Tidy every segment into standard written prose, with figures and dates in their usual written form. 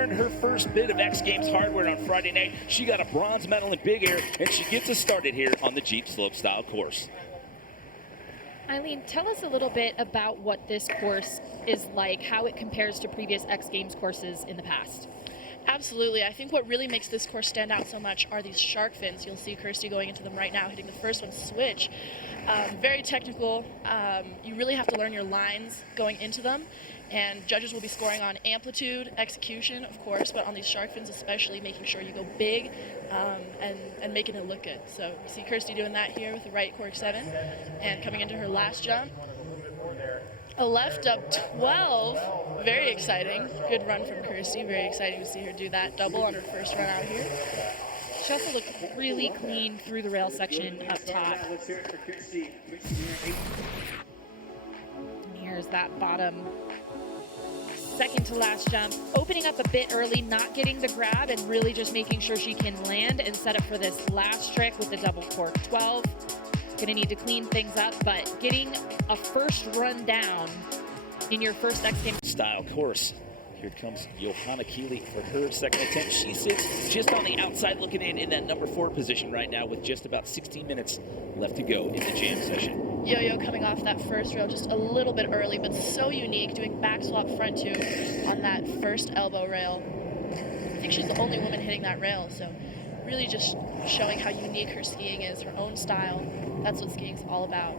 earned her first bit of X Games hardware on Friday night. She got a bronze medal in big air, and she gets us started here on the Jeep Slopestyle course. Eileen, tell us a little bit about what this course is like, how it compares to previous X Games courses in the past. Absolutely. I think what really makes this course stand out so much are these shark fins. You'll see Kirsty going into them right now, hitting the first one, switch. Very technical. You really have to learn your lines going into them, and judges will be scoring on amplitude, execution, of course, but on these shark fins especially, making sure you go big and making it look good. So you see Kirsty doing that here with the right cork 7, and coming into her last jump. A left up 12, very exciting. Good run from Kirsty, very exciting to see her do that double on her first run out here. She also looked really clean through the rail section up top. And here's that bottom second to last jump, opening up a bit early, not getting the grab, and really just making sure she can land and set up for this last trick with the double cork 12. Gonna need to clean things up, but getting a first run down in your first X Games style course. Here comes Johanna Keeley for her second attempt. She sits just on the outside looking in that number 4 position right now with just about 16 minutes left to go in the jam session. Yo-Yo coming off that first rail just a little bit early, but so unique, doing back swap front 2 on that first elbow rail. I think she's the only woman hitting that rail, so really just showing how unique her skiing is, her own style. That's what skiing's all about.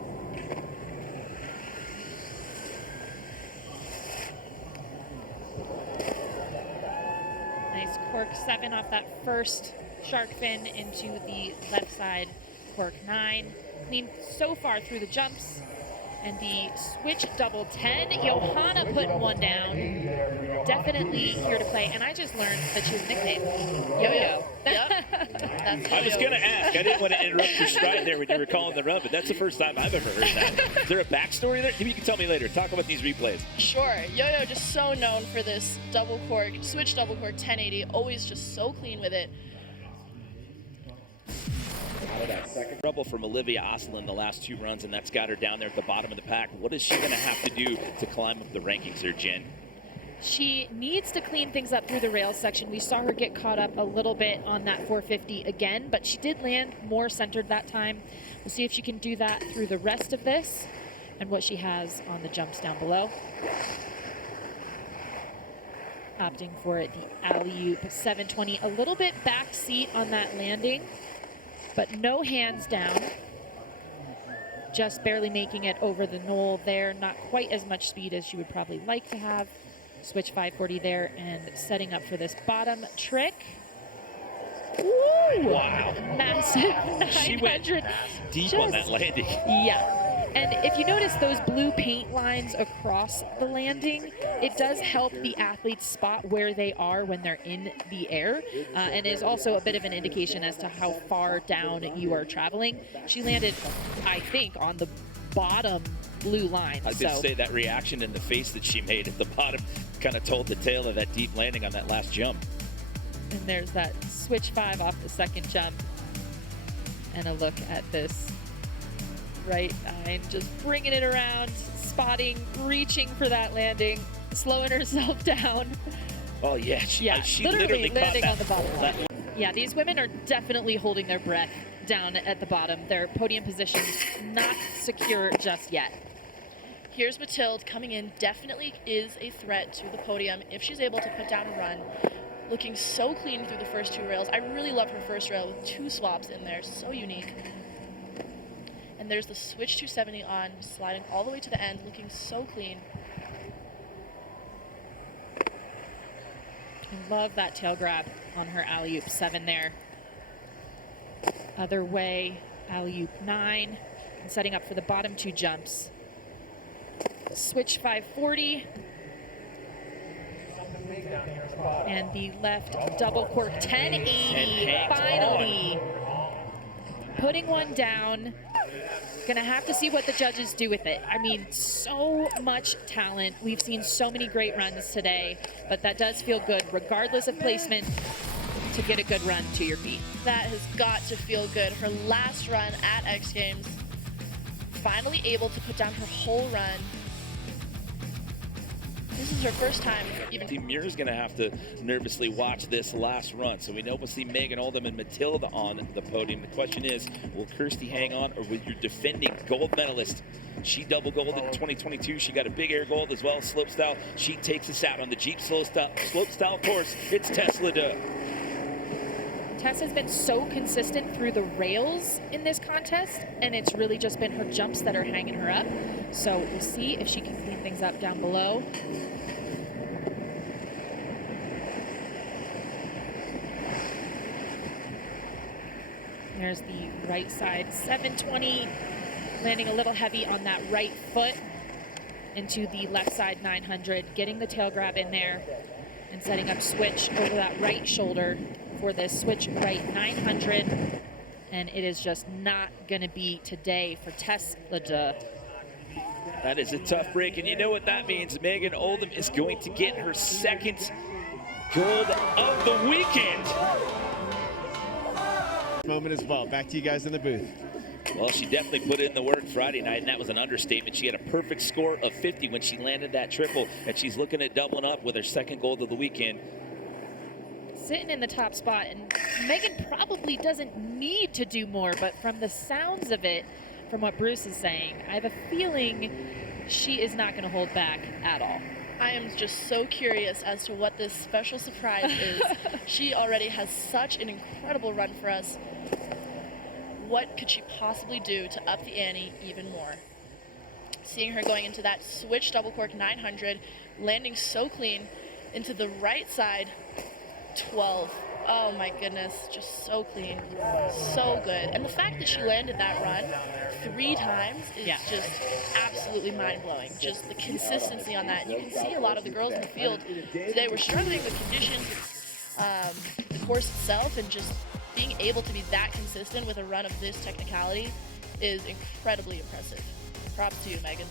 Nice cork 7 off that first shark fin into the left side cork 9. Clean so far through the jumps. And the switch double 10, Johanna put one down. Definitely here to play. And I just learned that she was nicknamed Yo-Yo. Yep. That's I was going to ask. I didn't want to interrupt your stride there when you were calling the run, but that's the first time I've ever heard that. Is there a backstory there? Maybe you can tell me later. Talk about these replays. Sure. Yo-Yo just so known for this double cork, switch double cork 1080, always just so clean with it. Trouble from Olivia Oslin the last 2 runs, and that's got her down there at the bottom of the pack. What is she going to have to do to climb up the rankings there, Jen? She needs to clean things up through the rails section. We saw her get caught up a little bit on that 450 again, but she did land more centered that time. We'll see if she can do that through the rest of this and what she has on the jumps down below. Opting for it, the alley-oop 720. A little bit back seat on that landing, but no hands down. Just barely making it over the knoll there. Not quite as much speed as she would probably like to have. Switch 540 there and setting up for this bottom trick. Woo! Wow. Massive 900. She went deep on that landing. Yeah. And if you notice those blue paint lines across the landing, it does help the athletes spot where they are when they're in the air, and is also a bit of an indication as to how far down you are traveling. She landed, I think, on the bottom blue line. I did say that reaction and the face that she made at the bottom kind of told the tale of that deep landing on that last jump. And there's that switch 5 off the second jump. And a look at this right line, just bringing it around, spotting, reaching for that landing, slowing herself down. Oh yeah, she literally landing caught on the bottom. Yeah, these women are definitely holding their breath down at the bottom. Their podium positions not secure just yet. Here's Mathilde coming in, definitely is a threat to the podium if she's able to put down a run. Looking so clean through the first 2 rails. I really love her first rail with 2 swaps in there, so unique. And there's the switch 270 on, sliding all the way to the end, looking so clean. I love that tail grab on her alley-oop 7 there. Other way, alley-oop 9, and setting up for the bottom 2 jumps. Switch 540. And the left double cork 1080, finally. Putting one down. Gonna have to see what the judges do with it. I mean, so much talent. We've seen so many great runs today, but that does feel good, regardless of placement, to get a good run to your feet. That has got to feel good. Her last run at X Games, finally able to put down her whole run. This is her first time even. Team Muir's going to have to nervously watch this last run. So we know we'll see Megan Oldham and Matilda on the podium. The question is, will Kirsty hang on, or will your defending gold medalist? She double gold in 2022. She got a big air gold as well as slopestyle. She takes us out on the Jeep slopestyle course. It's Tess Ledoux. Tess has been so consistent through the rails in this contest, and it's really just been her jumps that are hanging her up. So we'll see if she can clean things up down below. There's the right side 720, landing a little heavy on that right foot into the left side 900, getting the tail grab in there and setting up switch over that right shoulder for this switch right 900. And it is just not going to be today for Tess Ledoux. That is a tough break, and you know what that means. Megan Oldham is going to get her second gold of the weekend. Moment as well. Back to you guys in the booth. Well, she definitely put in the work Friday night, and that was an understatement. She had a perfect score of 50 when she landed that triple, and she's looking at doubling up with her second gold of the weekend. Sitting in the top spot, and Megan probably doesn't need to do more, but from the sounds of it, from what Bruce is saying, I have a feeling she is not going to hold back at all. I am just so curious as to what this special surprise is. She already has such an incredible run for us. What could she possibly do to up the ante even more? Seeing her going into that switch double cork 900, landing so clean into the right side 12. Oh my goodness, just so clean, so good. And the fact that she landed that run 3 times is just absolutely mind-blowing. Just the consistency on that. And you can see a lot of the girls in the field today were struggling with conditions, the course itself, and just being able to be that consistent with a run of this technicality is incredibly impressive. Props to you, Megan.